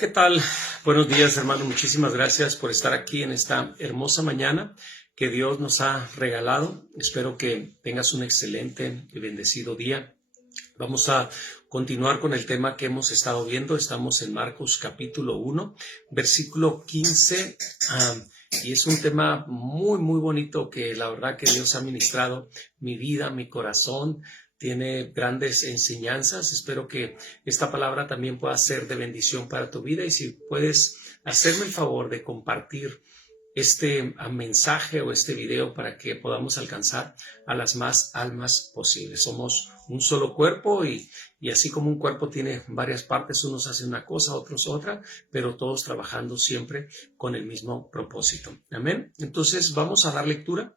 ¿Qué tal? Buenos días, hermano. Muchísimas gracias por estar aquí en esta hermosa mañana que Dios nos ha regalado. Espero que tengas un excelente y bendecido día. Vamos a continuar con el tema que hemos estado viendo. Estamos en Marcos capítulo 1, versículo 15. Y es un tema muy bonito que la verdad que Dios ha ministrado mi vida, mi corazón. Tiene grandes enseñanzas. Espero que esta palabra también pueda ser de bendición para tu vida. Y si puedes hacerme el favor de compartir este mensaje o este video para que podamos alcanzar a las más almas posibles. Somos un solo cuerpo y así como un cuerpo tiene varias partes, unos hacen una cosa, otros otra, pero todos trabajando siempre con el mismo propósito. Amén. Entonces vamos a dar lectura.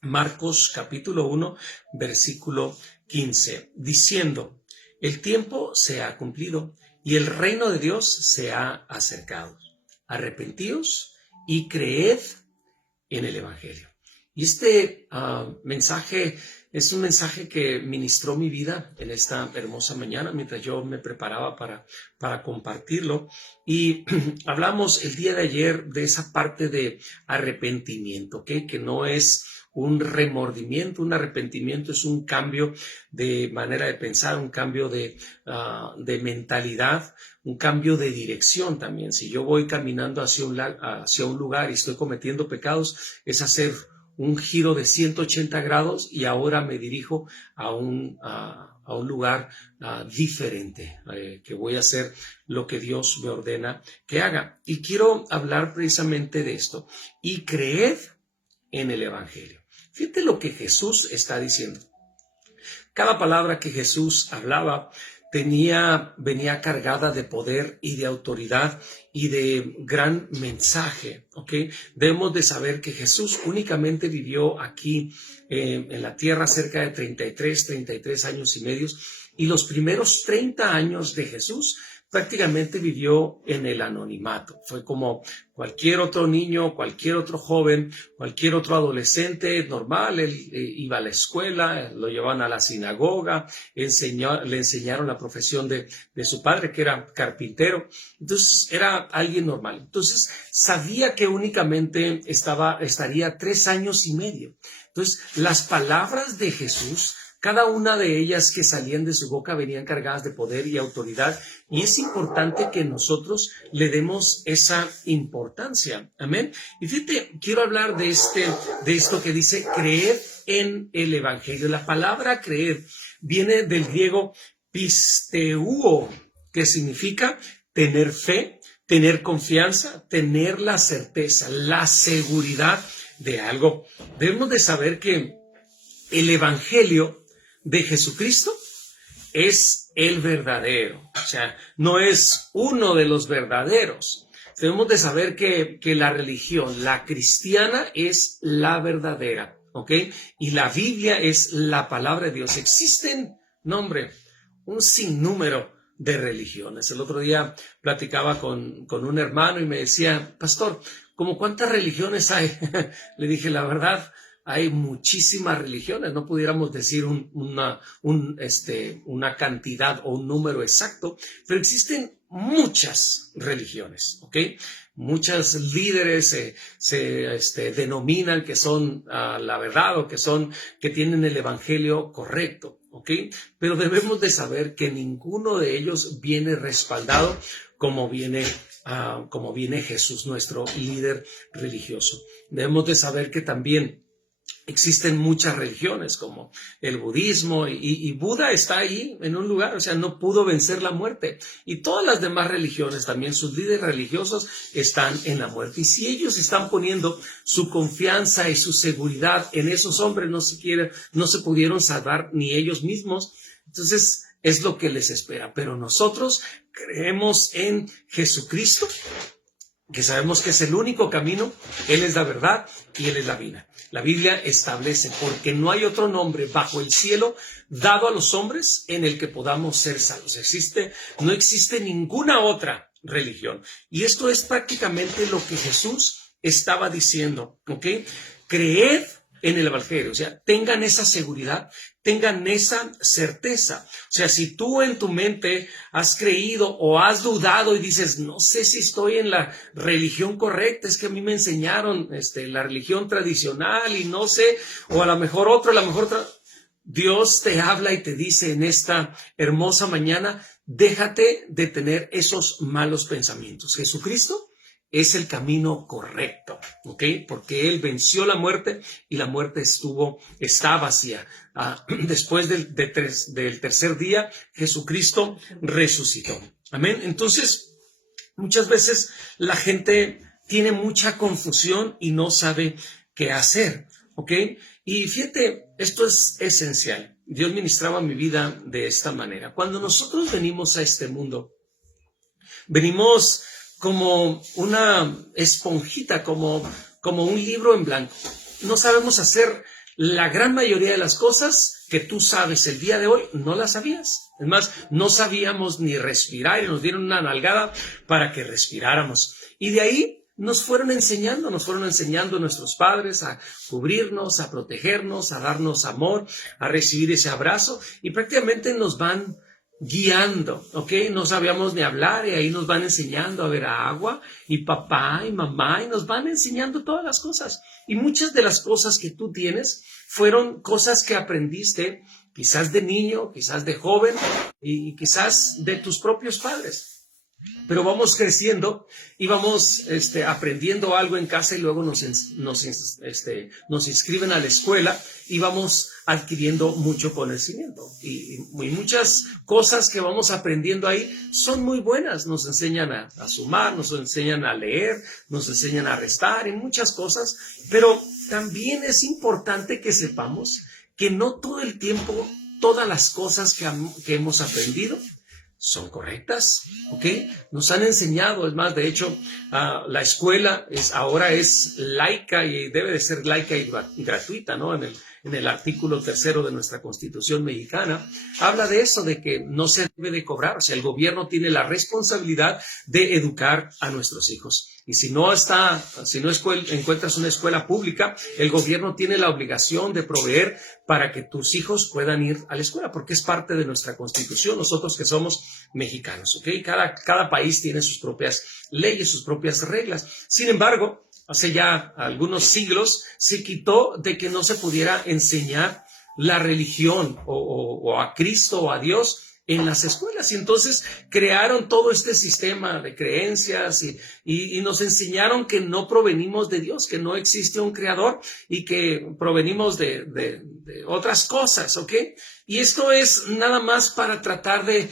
Marcos capítulo 1, versículo 15, diciendo: el tiempo se ha cumplido y el reino de Dios se ha acercado. Arrepentíos y creed en el Evangelio. Y este mensaje es un mensaje que ministró mi vida en esta hermosa mañana mientras yo me preparaba para compartirlo. Y hablamos el día de ayer de esa parte de arrepentimiento, ¿okay? Que no es un remordimiento. Un arrepentimiento es un cambio de manera de pensar, un cambio de mentalidad, un cambio de dirección también. Si yo voy caminando hacia un lugar y estoy cometiendo pecados, es hacer un giro de 180 grados y ahora me dirijo a un lugar diferente, que voy a hacer lo que Dios me ordena que haga. Y quiero hablar precisamente de esto. Y creed en el Evangelio. Fíjate lo que Jesús está diciendo. Cada palabra que Jesús hablaba venía cargada de poder y de autoridad y de gran mensaje, ¿ok? Debemos de saber que Jesús únicamente vivió aquí en la tierra cerca de 33 años y medio, y los primeros 30 años de Jesús prácticamente vivió en el anonimato. Fue como cualquier otro niño, cualquier otro joven, cualquier otro adolescente normal. Él iba a la escuela, lo llevaban a la sinagoga, le enseñaron la profesión de su padre, que era carpintero. Entonces era alguien normal. Entonces sabía que únicamente estaría 3 años y medio. Entonces las palabras de Jesús, cada una de ellas que salían de su boca venían cargadas de poder y autoridad, y es importante que nosotros le demos esa importancia. Amén. Y fíjate, quiero hablar de esto que dice creer en el Evangelio. La palabra creer viene del griego pisteuo, que significa tener fe, tener confianza, tener la certeza, la seguridad de algo. Debemos de saber que el Evangelio de Jesucristo es el verdadero, o sea, no es uno de los verdaderos. Debemos de saber que la religión, la cristiana, es la verdadera, ¿ok? Y la Biblia es la palabra de Dios. Existen, un sinnúmero de religiones. El otro día platicaba con un hermano y me decía: pastor, ¿cómo cuántas religiones hay? Le dije, la verdad, hay muchísimas religiones. No pudiéramos decir una cantidad o un número exacto, pero existen muchas religiones, ¿ok? Muchos líderes se denominan que son la verdad, o que tienen el evangelio correcto, ¿ok? Pero debemos de saber que ninguno de ellos viene respaldado como viene Jesús, nuestro líder religioso. Debemos de saber que también existen muchas religiones como el budismo, y Buda está ahí en un lugar, o sea, no pudo vencer la muerte. Y todas las demás religiones también, sus líderes religiosos están en la muerte. Y si ellos están poniendo su confianza y su seguridad en esos hombres, no se pudieron salvar ni ellos mismos. Entonces es lo que les espera. Pero nosotros creemos en Jesucristo, que sabemos que es el único camino. Él es la verdad y Él es la vida. La Biblia establece: porque no hay otro nombre bajo el cielo dado a los hombres en el que podamos ser salvos. No existe ninguna otra religión. Y esto es prácticamente lo que Jesús estaba diciendo, ¿ok? Creed en el Evangelio. O sea, tengan esa seguridad, tengan esa certeza. O sea, si tú en tu mente has creído o has dudado y dices, no sé si estoy en la religión correcta, es que a mí me enseñaron la religión tradicional y no sé, o a lo mejor otra. Dios te habla y te dice en esta hermosa mañana, déjate de tener esos malos pensamientos. Jesucristo es el camino correcto, ¿ok? Porque Él venció la muerte y la muerte está vacía. Después del tercer día, Jesucristo resucitó. Amén. Entonces, muchas veces la gente tiene mucha confusión y no sabe qué hacer, ¿ok? Y fíjate, esto es esencial. Dios ministraba mi vida de esta manera. Cuando nosotros venimos a este mundo, venimos como una esponjita, como un libro en blanco. No sabemos hacer la gran mayoría de las cosas que tú sabes el día de hoy, no las sabías. Es más, no sabíamos ni respirar y nos dieron una nalgada para que respiráramos. Y de ahí nos fueron enseñando nuestros padres a cubrirnos, a protegernos, a darnos amor, a recibir ese abrazo y prácticamente nos van guiando, ¿ok? No sabíamos ni hablar y ahí nos van enseñando a ver agua y papá y mamá y nos van enseñando todas las cosas. Y muchas de las cosas que tú tienes fueron cosas que aprendiste quizás de niño, quizás de joven y quizás de tus propios padres. Pero vamos creciendo y vamos aprendiendo algo en casa y luego nos inscriben a la escuela y vamos adquiriendo mucho conocimiento. Y muchas cosas que vamos aprendiendo ahí son muy buenas. Nos enseñan a sumar, nos enseñan a leer, nos enseñan a restar y muchas cosas. Pero también es importante que sepamos que no todo el tiempo, todas las cosas que hemos aprendido son correctas, ¿ok? Nos han enseñado, es más, de hecho, la escuela ahora es laica y debe de ser laica y gratuita, ¿no? En el artículo 3 de nuestra Constitución mexicana, habla de eso, de que no se debe de cobrar, o sea, el gobierno tiene la responsabilidad de educar a nuestros hijos. Y si no encuentras una escuela pública, el gobierno tiene la obligación de proveer para que tus hijos puedan ir a la escuela, porque es parte de nuestra Constitución, nosotros que somos mexicanos, ¿ok? Cada país tiene sus propias leyes, sus propias reglas. Sin embargo, hace ya algunos siglos se quitó de que no se pudiera enseñar la religión o a Cristo o a Dios en las escuelas, y entonces crearon todo este sistema de creencias y nos enseñaron que no provenimos de Dios, que no existe un creador y que provenimos de otras cosas, ¿ok? Y esto es nada más para tratar de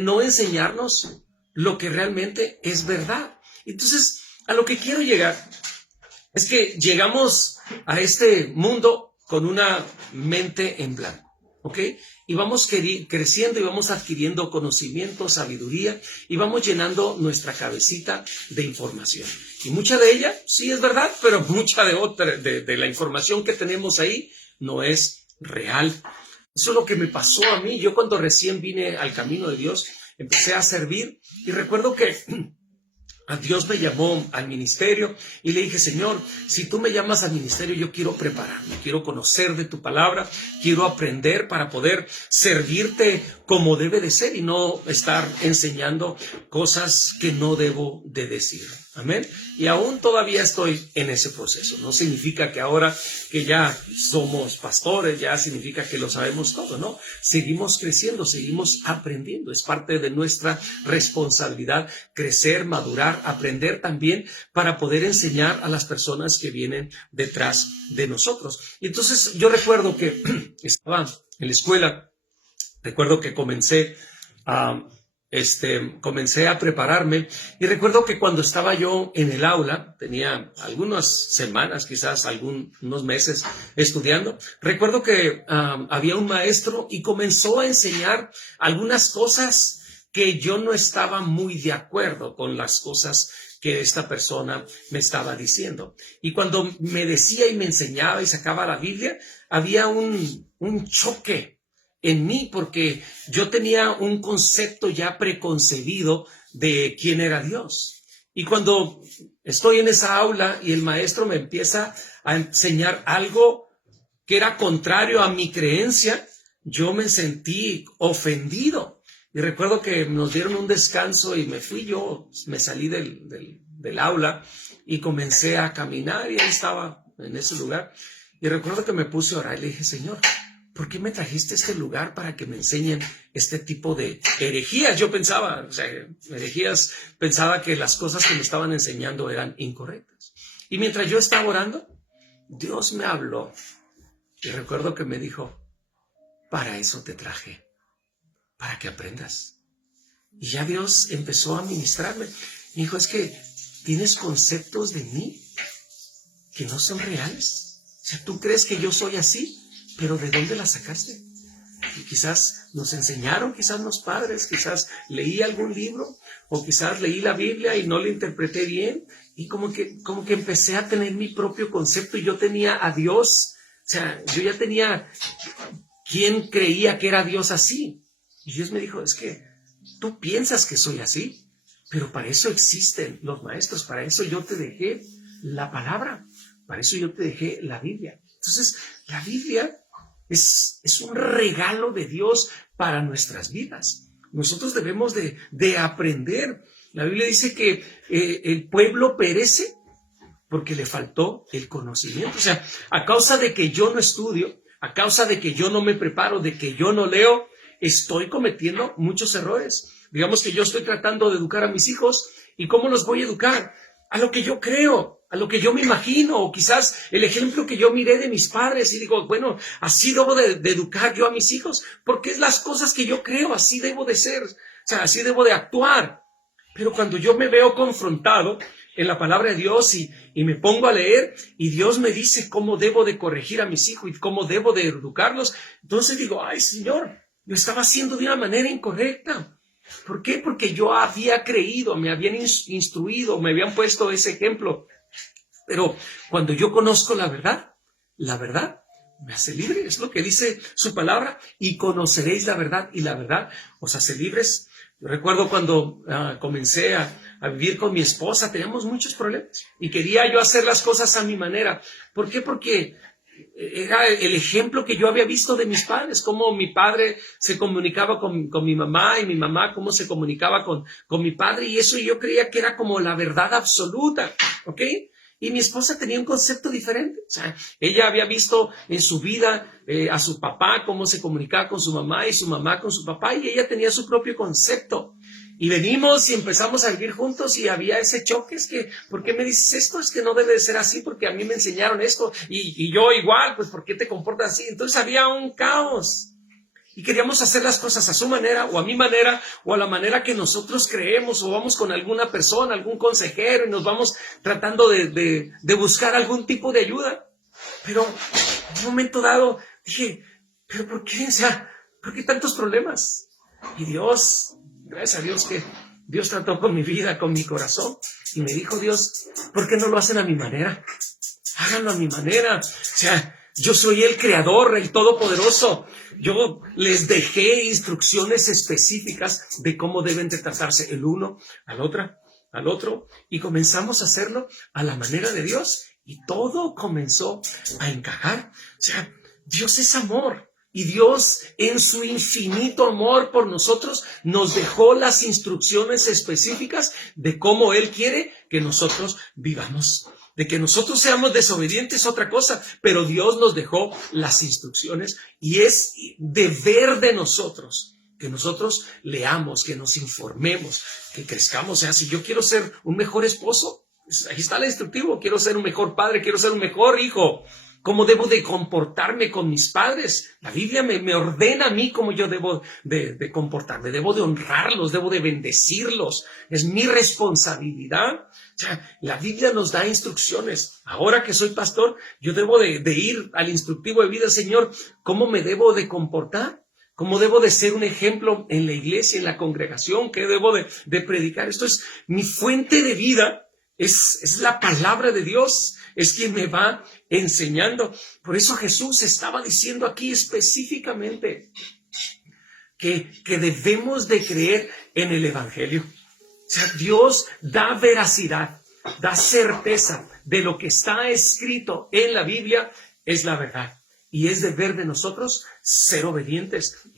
no enseñarnos lo que realmente es verdad. Entonces, a lo que quiero llegar es que llegamos a este mundo con una mente en blanco, ¿ok? Y vamos creciendo y vamos adquiriendo conocimiento, sabiduría y vamos llenando nuestra cabecita de información. Y mucha de ella sí es verdad, pero mucha de la información que tenemos ahí no es real. Eso es lo que me pasó a mí. Yo cuando recién vine al camino de Dios, empecé a servir y recuerdo que a Dios me llamó al ministerio y le dije, Señor, si tú me llamas al ministerio, yo quiero prepararme, quiero conocer de tu palabra, quiero aprender para poder servirte como debe de ser y no estar enseñando cosas que no debo de decir. Amén. Y aún todavía estoy en ese proceso. No significa que ahora que ya somos pastores, ya significa que lo sabemos todo, ¿no? Seguimos creciendo, seguimos aprendiendo. Es parte de nuestra responsabilidad crecer, madurar, aprender también para poder enseñar a las personas que vienen detrás de nosotros. Y entonces yo recuerdo que estaba en la escuela, recuerdo que comencé a prepararme y recuerdo que cuando estaba yo en el aula, tenía algunas semanas, quizás algunos meses estudiando, recuerdo que había un maestro y comenzó a enseñar algunas cosas que yo no estaba muy de acuerdo con las cosas que esta persona me estaba diciendo. Y cuando me decía y me enseñaba y sacaba la Biblia, había un choque en mí porque yo tenía un concepto ya preconcebido de quién era Dios. Y cuando estoy en esa aula y el maestro me empieza a enseñar algo que era contrario a mi creencia, yo me sentí ofendido. Y recuerdo que nos dieron un descanso y me salí del aula y comencé a caminar y ahí estaba en ese lugar. Y recuerdo que me puse a orar y le dije, Señor, ¿por qué me trajiste a este lugar para que me enseñen este tipo de herejías? Yo pensaba, herejías, pensaba que las cosas que me estaban enseñando eran incorrectas. Y mientras yo estaba orando, Dios me habló y recuerdo que me dijo, para eso te traje, para que aprendas. Y ya Dios empezó a ministrarme. Me dijo, es que tienes conceptos de mí que no son reales. O sea, tú crees que yo soy así, pero ¿de dónde la sacaste? Y quizás nos enseñaron, quizás los padres, quizás leí algún libro, o quizás leí la Biblia y no la interpreté bien, y como que empecé a tener mi propio concepto, y yo tenía a Dios, o sea, yo ya tenía quién creía que era Dios así. Y Dios me dijo, es que tú piensas que soy así, pero para eso existen los maestros, para eso yo te dejé la palabra, para eso yo te dejé la Biblia. Entonces, la Biblia es un regalo de Dios para nuestras vidas. Nosotros debemos de aprender. La Biblia dice que el pueblo perece porque le faltó el conocimiento. O sea, a causa de que yo no estudio, a causa de que yo no me preparo, de que yo no leo, estoy cometiendo muchos errores. Digamos que yo estoy tratando de educar a mis hijos, ¿y cómo los voy a educar? A lo que yo creo, a lo que yo me imagino, o quizás el ejemplo que yo miré de mis padres y digo, bueno, así debo de educar yo a mis hijos, porque es las cosas que yo creo, así debo de ser, o sea, así debo de actuar. Pero cuando yo me veo confrontado en la palabra de Dios y me pongo a leer y Dios me dice cómo debo de corregir a mis hijos y cómo debo de educarlos, entonces digo, ay Señor, lo estaba haciendo de una manera incorrecta. ¿Por qué? Porque yo había creído, me habían instruido, me habían puesto ese ejemplo. Pero cuando yo conozco la verdad me hace libre. Es lo que dice su palabra, y conoceréis la verdad, y la verdad os hace libres. Yo recuerdo cuando comencé a vivir con mi esposa, teníamos muchos problemas y quería yo hacer las cosas a mi manera. ¿Por qué? Porque era el ejemplo que yo había visto de mis padres, cómo mi padre se comunicaba con mi mamá y mi mamá cómo se comunicaba con mi padre, y eso yo creía que era como la verdad absoluta, ¿ok? Y mi esposa tenía un concepto diferente. O sea, ella había visto en su vida a su papá cómo se comunicaba con su mamá y su mamá con su papá, y ella tenía su propio concepto. Y venimos y empezamos a vivir juntos y había ese choque, es que, ¿por qué me dices esto? Es que no debe de ser así porque a mí me enseñaron esto y yo igual, pues ¿por qué te comportas así? Entonces había un caos. Y queríamos hacer las cosas a su manera o a mi manera o a la manera que nosotros creemos, o vamos con alguna persona, algún consejero y nos vamos tratando de buscar algún tipo de ayuda. Pero en un momento dado dije, ¿pero por qué? O sea, ¿por qué tantos problemas? Y Dios, gracias a Dios que Dios trató con mi vida, con mi corazón, y me dijo Dios, ¿por qué no lo hacen a mi manera? Háganlo a mi manera. O sea, yo soy el creador, el todopoderoso. Yo les dejé instrucciones específicas de cómo deben de tratarse el uno al otro, y comenzamos a hacerlo a la manera de Dios, y todo comenzó a encajar. O sea, Dios es amor, y Dios en su infinito amor por nosotros nos dejó las instrucciones específicas de cómo Él quiere que nosotros vivamos. De que nosotros seamos desobedientes otra cosa, pero Dios nos dejó las instrucciones, y es deber de nosotros que nosotros leamos, que nos informemos, que crezcamos. O sea, si yo quiero ser un mejor esposo, pues ahí está el instructivo. Quiero ser un mejor padre, quiero ser un mejor hijo. ¿Cómo debo de comportarme con mis padres? La Biblia me ordena a mí cómo yo debo de comportarme. Debo de honrarlos, debo de bendecirlos. Es mi responsabilidad. O sea, la Biblia nos da instrucciones. Ahora que soy pastor, yo debo de ir al instructivo de vida. Señor, ¿cómo me debo de comportar? ¿Cómo debo de ser un ejemplo en la iglesia, en la congregación? ¿Qué debo de predicar? Esto es mi fuente de vida. Es la palabra de Dios. Es quien me va enseñando. Por eso Jesús estaba diciendo aquí específicamente que debemos de creer en el Evangelio. O sea, Dios da veracidad, da certeza de lo que está escrito en la Biblia es la verdad. Y es deber de nosotros ser obedientes.